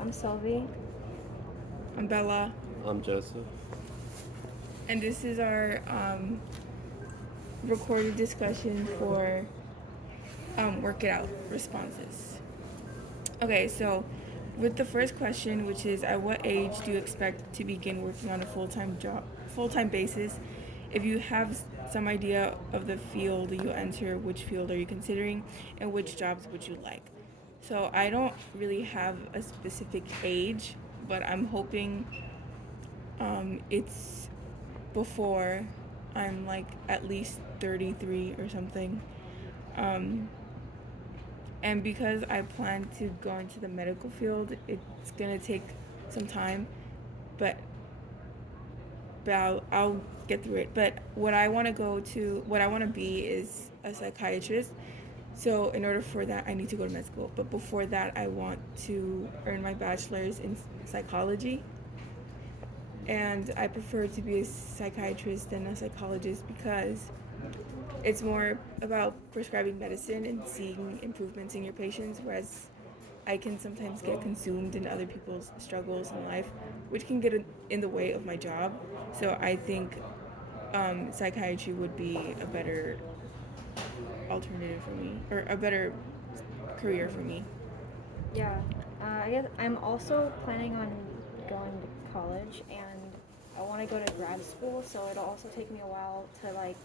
I'm Sylvie. I'm Bella, I'm Joseph. and this is our recorded discussion for Work It Out responses. Okay, so with the first question, which is at what age do you expect to begin working on a full-time basis? If you have some idea of the field you enter, which field are you considering, and which jobs would you like? So I don't really have a specific age, but I'm hoping it's before I'm like at least 33 or something. Um, and because I plan to go into the medical field, it's gonna take some time, but I'll get through it. But what I want to be is a psychiatrist. So in order for that, I need to go to med school. But before that, I want to earn my bachelor's in psychology. And I prefer to be a psychiatrist than a psychologist because it's more about prescribing medicine and seeing improvements in your patients, whereas I can sometimes get consumed in other people's struggles in life, which can get in the way of my job. So I think psychiatry would be a better alternative for me, or a better career for me. Yeah, I guess I'm also planning on going to college, and I want to go to grad school. So it'll also take me a while to like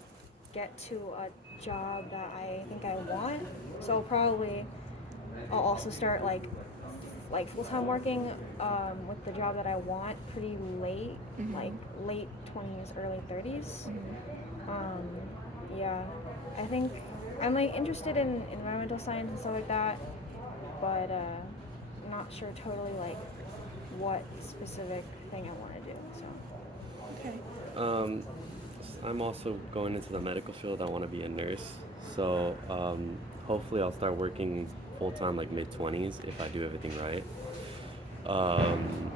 get to a job that I think I want. So I'll also start like full time working with the job that I want pretty late, like late 20s, early 30s. Yeah, I think I'm like interested in environmental science and stuff like that, but not sure totally like what specific thing I want to do. So Okay. Um, I'm also going into the medical field. I want to be a nurse. So hopefully I'll start working full time like mid 20s if I do everything right. Um,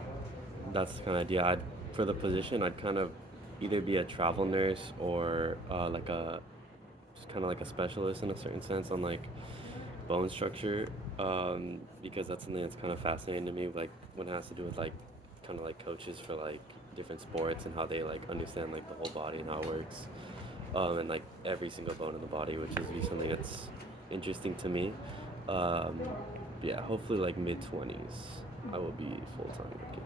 that's the kind of idea. For the position, I'd kind of either be a travel nurse or just kind of like a specialist in a certain sense on like bone structure, because that's something that's kind of fascinating to me, like when it has to do with like kind of like coaches for like different sports and how they like understand like the whole body and how it works, and like every single bone in the body, which is be something that's interesting to me. Um, yeah, hopefully like mid 20s, I will be full time working.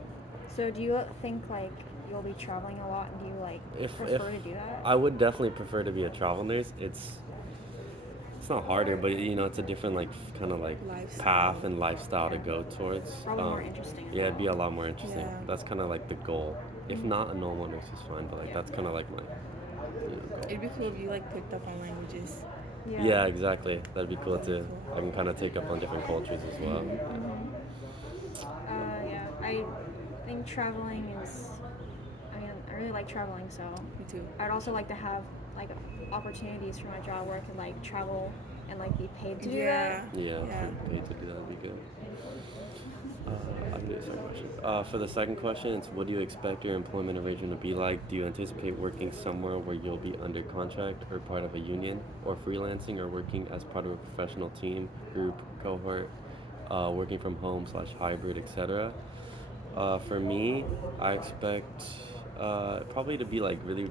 so do you think like you'll be traveling a lot, and do you like If prefer to do that? I would definitely prefer to be a travel nurse. It's not harder, but you know, it's a different like kind of like Lifestyle. path and lifestyle to go towards. Probably more interesting as Yeah, it'd be a well. lot more interesting. Yeah. That's kind of like the goal. If not, a normal nurse is fine, but like Yeah. that's kind of like my goal. It'd be cool if you like picked up on languages. Yeah, exactly. That'd be cool That'd be too. cool. I can kind of take up on different cultures as well. Yeah, I think traveling is. I mean, I really like traveling, so Me too. I'd also like to have like opportunities for my job where I can like travel and like be paid to do that. Yeah, Yeah. if you're paid to do that, would be good. I can do the second question. For the second question, it's what do you expect your employment arrangement to be like? Do you anticipate working somewhere where you'll be under contract or part of a union, or freelancing, or working as part of a professional team, group, cohort, working from home / hybrid, etc.? For me, I expect probably to be like really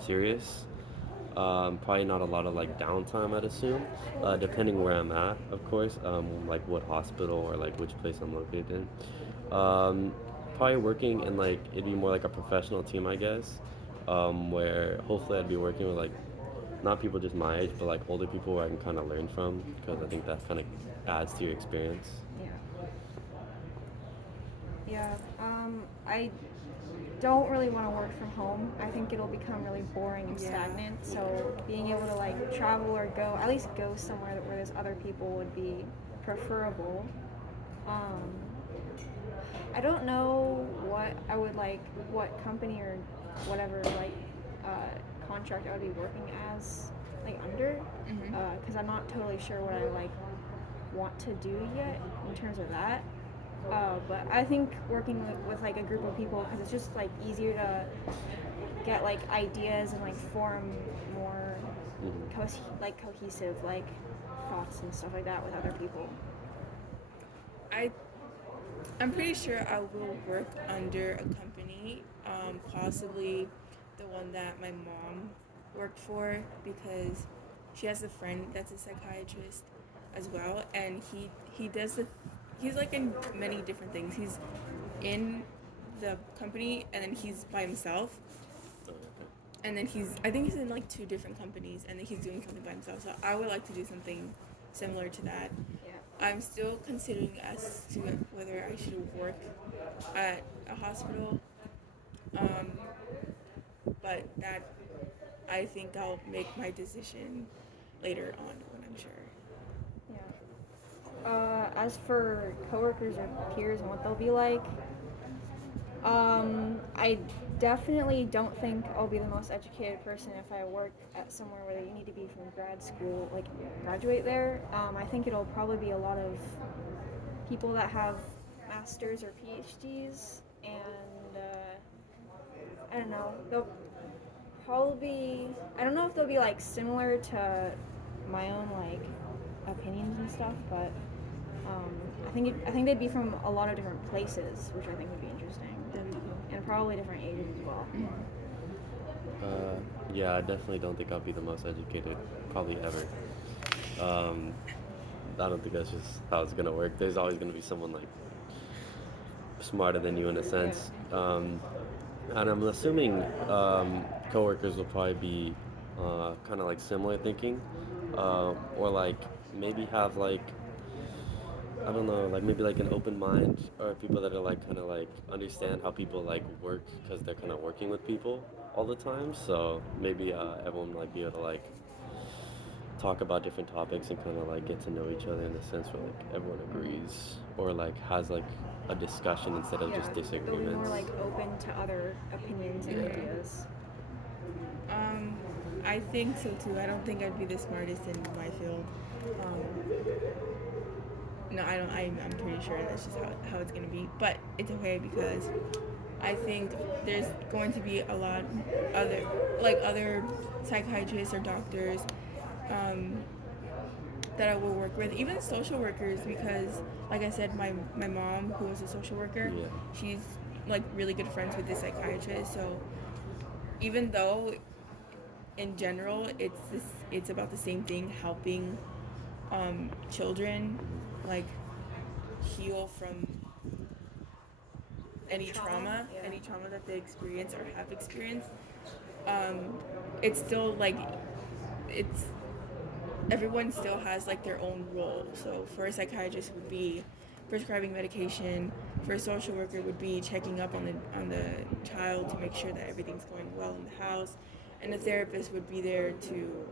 serious. Probably not a lot of like downtime, I'd assume, depending where I'm at, of course, like what hospital or like which place I'm located in. Probably working in like it'd be more like a professional team, I guess, where hopefully I'd be working with like not people just my age, but like older people who I can kind of learn from, because I think that kind of adds to your experience. Yeah. Yeah. I don't really want to work from home. I think it'll become really boring and Yeah. stagnant. So being able to like travel or go, at least go somewhere where there's other people would be preferable. Um, I don't know what I would like, what company or whatever like contract I would be working as like under, because I'm not totally sure what I like want to do yet in terms of that. But I think working with like a group of people, because it's just like easier to get like ideas and like form more cohesive like thoughts and stuff like that with other people. I I'm pretty sure I will work under a company, possibly the one that my mom worked for, because she has a friend that's a psychiatrist as well, and he does he's like in many different things. He's in the company, and then he's by himself, Oh, okay. and then I think he's in like two different companies, and then he's doing something by himself. So I would like to do something similar to that. Yeah. I'm still considering as to whether I should work at a hospital, um, but that I think I'll make my decision later on when I'm sure. Yeah. As for coworkers or peers and what they'll be like, I definitely don't think I'll be the most educated person if I work at somewhere where you need to be from grad school, like graduate there. I think it'll probably be a lot of people that have masters or PhDs, and I don't know. They'll probably I don't know if they'll be like similar to my own like opinions and stuff, but I think they'd be from a lot of different places, which I think would be interesting, and probably different ages as well. Yeah, I definitely don't think I'll be the most educated, probably ever. Um, I don't think that's just how it's gonna work. There's always gonna be someone like smarter than you in a sense. And I'm assuming coworkers will probably be kind of like similar thinking, or like maybe have like I don't know, like maybe like an open mind, or people that are like kind of like understand how people like work because they're kind of working with people all the time. So maybe everyone might be able to like talk about different topics and kind of like get to know each other in a sense where like everyone agrees or like has like a discussion instead of just They'll be disagreements. more like open to other opinions and Yeah. ideas. I think so too. I don't think I'd be the smartest in my field. Um, no, I don't. I'm pretty sure that's just how it's gonna be. But it's okay because I think there's going to be a lot other psychiatrists or doctors um, that I will work with, even social workers, because like I said, my mom, who was a social worker, Yeah. she's like really good friends with this psychiatrist. So even though in general it's about the same thing, helping children like heal from any trauma, Yeah. any trauma that they experience or have experienced. It's still like it's everyone still has like their own role. So for a psychiatrist would be prescribing medication. For a social worker would be checking up on the child to make sure that everything's going well in the house, and a therapist would be there to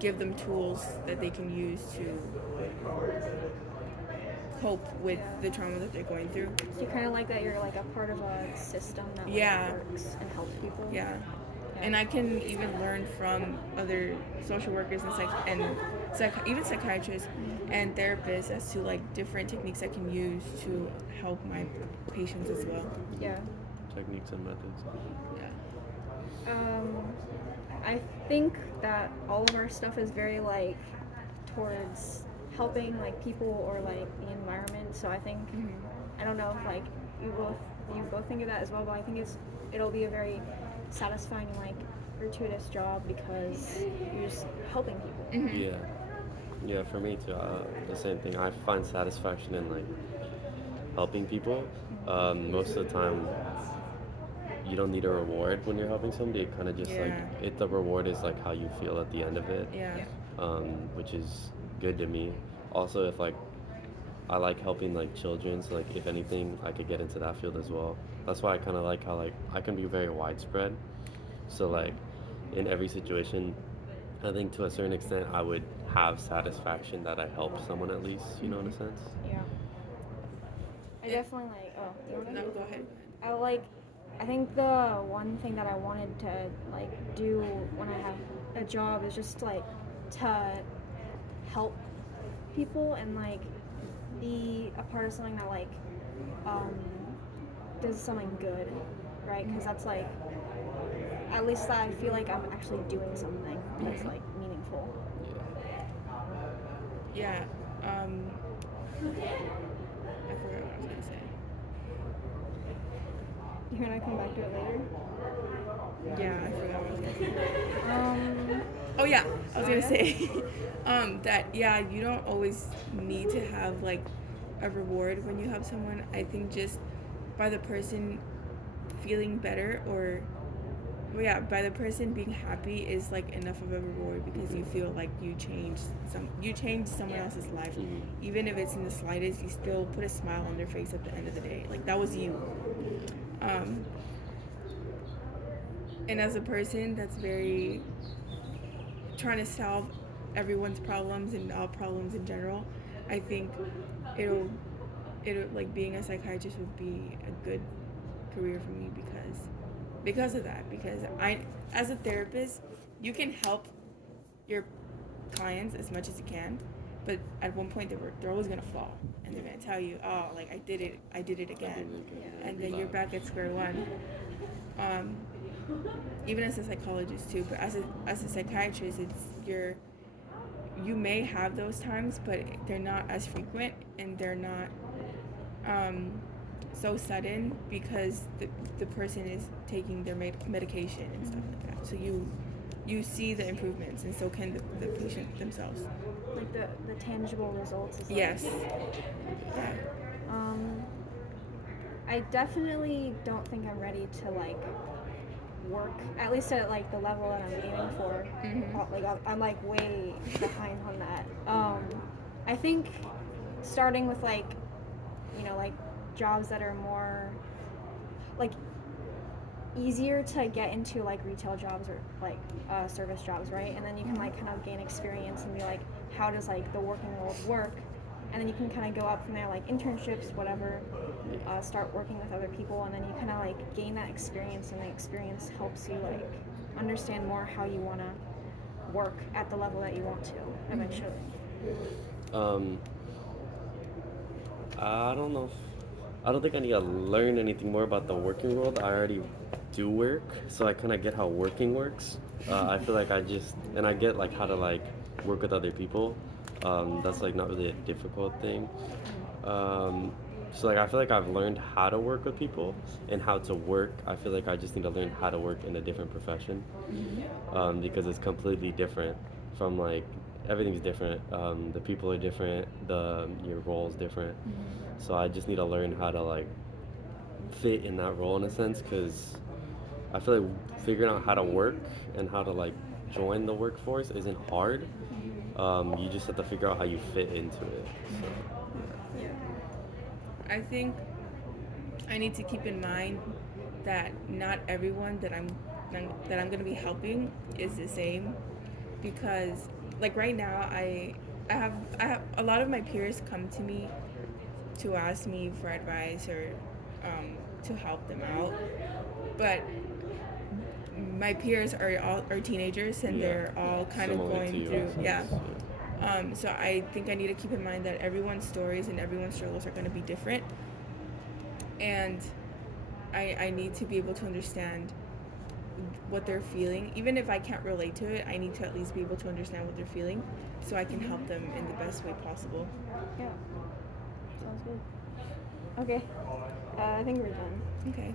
give them tools that they can use to cope with the trauma that they're going through. So you kind of like that you're like a part of a system that like, Yeah. works and helps people. Yeah. And I can even learn from other social workers and even psychiatrists and therapists as to like different techniques I can use to help my patients as well. Yeah. Techniques and methods. Yeah. I think that all of our stuff is very like towards helping like people or like the environment. So I think I don't know if like you both think of that as well, but I think it'll be a very satisfying and like gratuitous job because you're just helping people. Yeah. Yeah, for me too. The same thing. I find satisfaction in like helping people. Most of the time, you don't need a reward when you're helping somebody. It kind of just like the reward is like how you feel at the end of it. Yeah. Which is good to me. Also, if like I like helping like children, so like if anything, I could get into that field as well. That's why I kind of like how like I can be very widespread. So like in every situation, I think to a certain extent I would have satisfaction that I helped someone at least, you know, in a sense. Yeah. I definitely like. Oh, you want to? No, go ahead. I think the one thing that I wanted to like do when I have a job is just like to help people and like be a part of something that like does something good, right? Because that's like at least I feel like I'm actually doing something that's like meaningful. Yeah. I forgot what I was gonna say. You're gonna come back to it later. Yeah, I forgot what I was gonna say. Um, Oh yeah, I was gonna yeah? say that yeah, you don't always need to have like a reward when you help someone. I think just by the person feeling better or well, yeah, by the person being happy is like enough of a reward because you feel like you changed someone else's life. Mhm. Even if it's in the slightest, you still put a smile on their face at the end of the day. Like that was you. Um, and as a person that's very trying to solve everyone's problems and all problems in general, I think it'll like being a psychiatrist would be a good career for me because of that. Because I, as a therapist, you can help your clients as much as you can, but at one point they're always gonna fall and they're gonna tell you, oh, like I did it I did again, it again. and then you're back at square one. Um, even as a psychologist too, but as a psychiatrist, you may have those times, but they're not as frequent and they're not so sudden because the person is taking their medication and stuff like that. So you see the improvements, and so can the patient themselves. like the tangible results. Is like, Yes. Yeah. I definitely don't think I'm ready to like work at least at like the level that I'm aiming for. Mhm. Like I'm like way behind on that. I think starting with like like jobs that are more like easier to get into, like retail jobs or like service jobs, right? And then you can like kind of gain experience and be like, how does like the working world work? And then you can kind of go up from there, like internships, whatever. Start working with other people, and then you kind of like gain that experience, and the experience helps you like understand more how you want to work at the level that you want to eventually. I don't know. I don't think I need to learn anything more about the working world. I already do work, so I kind of get how working works. I feel like I get like how to like work with other people. That's like not really a difficult thing. So like I feel like I've learned how to work with people and how to work. I feel like I just need to learn how to work in a different profession, because it's completely different from like everything's different. The people are different. Your role is different. So I just need to learn how to like fit in that role in a sense, because I feel like figuring out how to work and how to like join the workforce isn't hard. You just have to figure out how you fit into it. So. I think I need to keep in mind that not everyone that I'm going to be helping is the same, because like right now I have a lot of my peers come to me to ask me for advice or to help them out, but my peers are teenagers and they're all kind of Similar to going you, through so yeah. it's- So I think I need to keep in mind that everyone's stories and everyone's struggles are going to be different, and I need to be able to understand what they're feeling. Even if I can't relate to it, I need to at least be able to understand what they're feeling so I can help them in the best way possible. Yeah, sounds good. Okay, I think we're done. Okay.